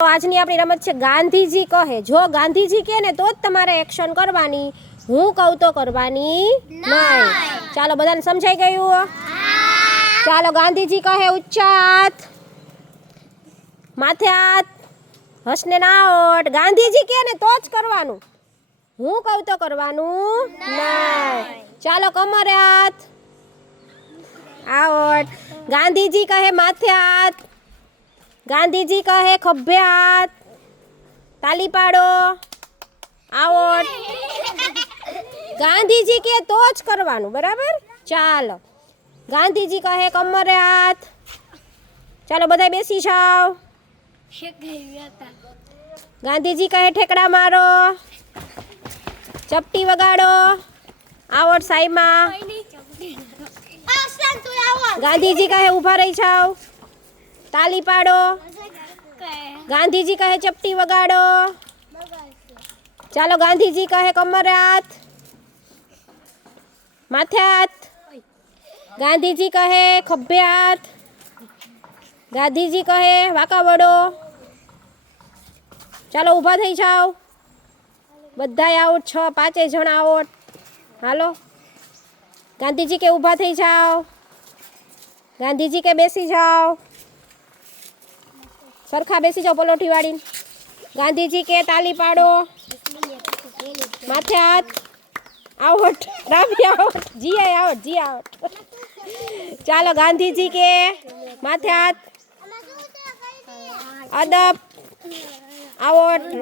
આજની આપણી રમત છે ગાંધીજી કહે। જો ગાંધીજી કહે ને તો જ તમારે એક્શન કરવાની, હું કહું તો કરવાની નહીં। ચાલો બધાને સમજાઈ ગયું? ચાલો ગાંધીજી કહે ઊંચા હાથ, માથે હાથ, હસને ના ઓટ। ગાંધીજી કહે ને તો જ કરવાનું, હું કહું તો કરવાનું નહીં। ચાલો કમરે હાથ, આ ઓટ। ગાંધીજી કહે માથે હાથ, ગાંધીજી કહે ખભે હાથ, તાલી પાડો, આવોટ। ગાંધીજી કહે તો જ કરવાનું, બરાબર? ચાલો ગાંધીજી કહે કમરે હાથ, ચાલો બધા બેસી જાઓ। ગાંધીજી કહે ઠેકડા મારો, ચપટી વગાડો, આવોટ સાઈમાં। ગાંધીજી કહે ઊભા રહી જાઓ, તાલી પાડો। ગાંધીજી કહે ચપટી વગાડો, ચાલો ગાંધીજી કહે કમરે હાથ, માથે હાથ। ગાંધીજી કહે ખભે હાથ, ગાંધીજી કહે વાંકા વળો, ચાલો ઊભા થઈ જાઓ બધાય આઉટ, 5 જણ આઉટ। હાલો ગાંધીજી કે ઊભા થઈ જાઓ, ગાંધીજી કે બેસી જાઓ, સરખા બેસી જાઓ પલોઠી વાળીને। ગાંધીજી કે તાલી પાડો, માથે હાથ, આવટ, રામી આવટ, જી આવટ, જી આવટ। ચાલો ગાંધીજી કે માથે હાથ, અદબ, આવટ।